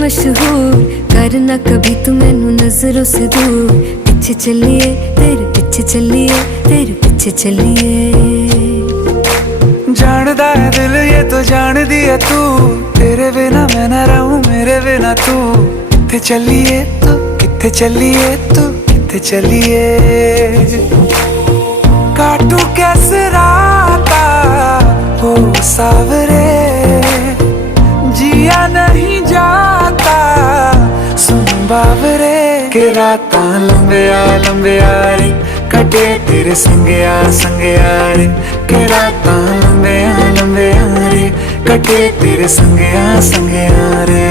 मशहूर, करना कभी तू मैनू नजरों से दूर। पीछे चलिए तेरे पीछे चलिए, तेरे पीछे चलिए। जानदा है दिल ये तो जान दिया तू, तेरे बिना मैं ना रहूं मेरे बिना तू। किथे चलिए तू, किथे चलिए तू, किथे चलिए। काटू कैसे राता हो सावरे, जिया नहीं जाता सुन बावरे। के रातां लंबिया लंबिया रे, कटे तेरे संगया संगया रे। के रातां लंबिया लंबिया रे, कटे तेरे संगया संगया रे।